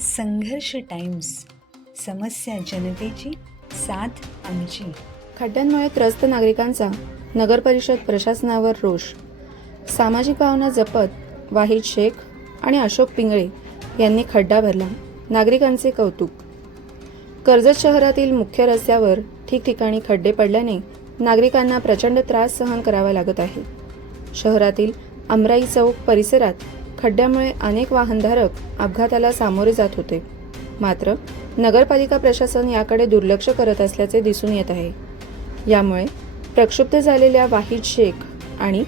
संघर्ष टाइम्स समस्या जनतेची साथ आमची. खड्ड्यांमुळे त्रस्त नागरिकांचा नगरपरिषद प्रशासनावर रोष. सामाजिक भावना जपत वाहिद शेख आणि अशोक पिंगळे यांनी खड्डा भरला. नागरिकांचे कौतुक. कर्जत शहरातील मुख्य रस्त्यावर ठिकठिकाणी खड्डे पडल्याने नागरिकांना प्रचंड त्रास सहन करावा लागत आहे. शहरातील अमराई चौक परिसरात खड्ड्यामुळे अनेक वाहनधारक अपघाताला सामोरे जात होते. मात्र नगरपालिका प्रशासन याकडे दुर्लक्ष करत असल्याचे दिसून येत आहे. यामुळे प्रक्षुब्ध झालेल्या वाहिद शेख आणि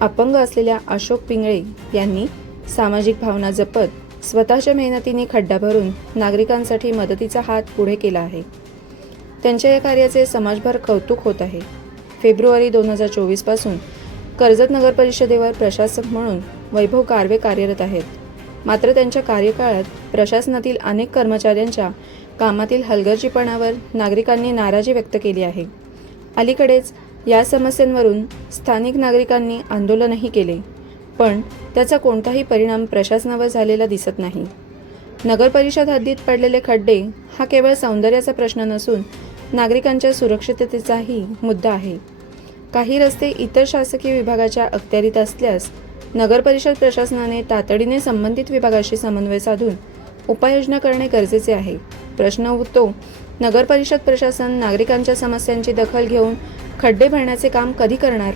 अपंग असलेल्या अशोक पिंगळे यांनी सामाजिक भावना जपत स्वतःच्या मेहनतीने खड्डा भरून नागरिकांसाठी मदतीचा हात पुढे केला आहे. त्यांच्या या कार्याचे समाजभर कौतुक होत आहे. फेब्रुवारी दोन हजार चोवीसपासून कर्जत नगर परिषदेवर प्रशासक म्हणून वैभव कारवे कार्यरत आहेत. मात्र त्यांच्या कार्यकाळात प्रशासनातील अनेक कर्मचाऱ्यांच्या कामातील हलगर्जीपणावर नागरिकांनी नाराजी व्यक्त केली आहे. अलीकडेच या समस्यांवरून स्थानिक नागरिकांनी आंदोलनही केले पण त्याचा कोणताही परिणाम प्रशासनावर झालेला दिसत नाही. नगरपरिषद हद्दीत पडलेले खड्डे हा केवळ सौंदर्याचा प्रश्न नसून नागरिकांच्या सुरक्षिततेचाही मुद्दा आहे. काही रस्ते इतर शासकीय विभागाच्या अखत्यारीत असल्यास नगरपरिषद प्रशासनाने तातडीने संबंधित विभागाशी समन्वय साधून उपाययोजना करणे गरजेचे आहे. प्रश्न उठतो नगरपरिषद प्रशासन नागरिकांच्या समस्यांची दखल घेऊन खड्डे भरण्याचे काम कधी करणार?